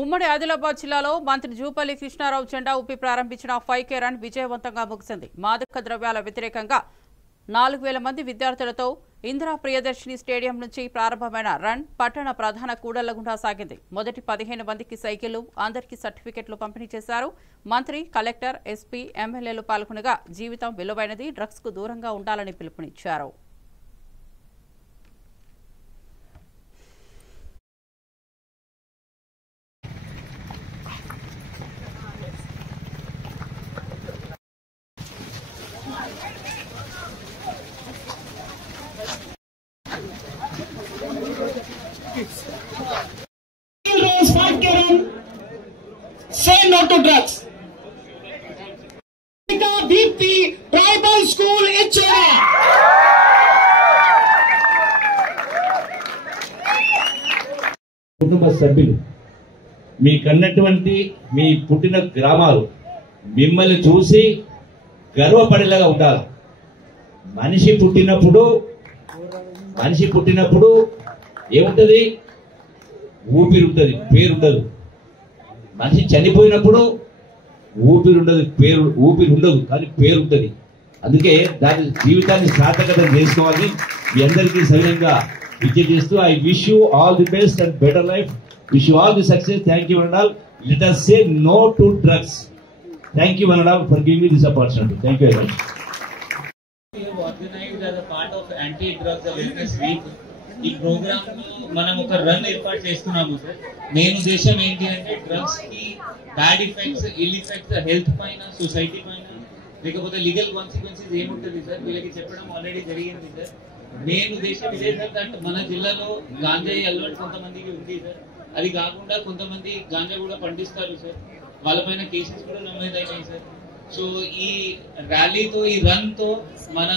ఉమ్మడి ఆదిలాబాద్ జిల్లాలో మంత్రి జూపల్లి కృష్ణారావు జెండా ఊపి ప్రారంభించిన 5K రన్ విజయవంతంగా ముగిసింది. మాదక ద్రవ్యాల వ్యతిరేకంగా 4000 మంది విద్యార్థులతో ఇందిరా ప్రియదర్శిని స్టేడియం నుంచి ప్రారంభమైన రన్ పట్టణ ప్రధాన కూడళ్ల గుండా సాగింది. మొదటి 15 మందికి సైకిళ్లు, అందరికీ సర్టిఫికెట్లు పంపిణీ చేశారు. మంత్రి, కలెక్టర్, ఎస్పీ, ఎమ్మెల్యేలు పాల్గొనగా జీవితం విలువైనది, డ్రగ్స్ కు దూరంగా ఉండాలని పిలుపునిచ్చారు. Say no to drugs. Deepthi Tribal School Ichera. కుటుంబ సభ్యులు మీకన్నటువంటి మీ పుట్టిన గ్రామాలు మిమ్మల్ని చూసి గర్వపడేలాగా ఉండాలి. మనిషి పుట్టినప్పుడు ఏముంటది? ఊపిరి ఉంటుంది, పేరు ఉండదు. మనిషి చనిపోయినప్పుడు ఊపిరి ఉండదు, కానీ పేరు ఉంటుంది. అందుకే దాని జీవితాన్ని సార్థకత చేసుకోవాలి. మీ అందరికీ సవినంగా విద్య చేస్తూ I wish you all the best and better life. Wish you all the success. Thank you and all. Let us say no to drugs. Thank you and all for giving me this opportunity. Thank you very much. We have organized as a part of anti-drugs awareness week. ఈ programme మనం ఒక run ఏర్పాటు చేస్తున్నాము sir. Main ఉద్దేశం ఏంటి అంటే drugs కి bad effects, ill effects health పైన, సొసైటీ పైన, లేకపోతే లీగల్ కాన్సిక్వెన్సెస్ ఏముంటుంది సార్ వీళ్ళకి చెప్పడం ఆల్రెడీ జరిగింది సార్. మెయిన్ ఉద్దేశం ఇదే సార్. అంటే మన జిల్లాలో గాంజాయి అలవాటు కొంతమందికి ఉంది సార్. అది కాకుండా కొంతమంది గాంజా కూడా పండిస్తారు సార్. వాళ్ళపైన కేసెస్ కూడా నమోదైనాయి సార్. సో ఈ ర్యాలీతో, ఈ రన్ తో మన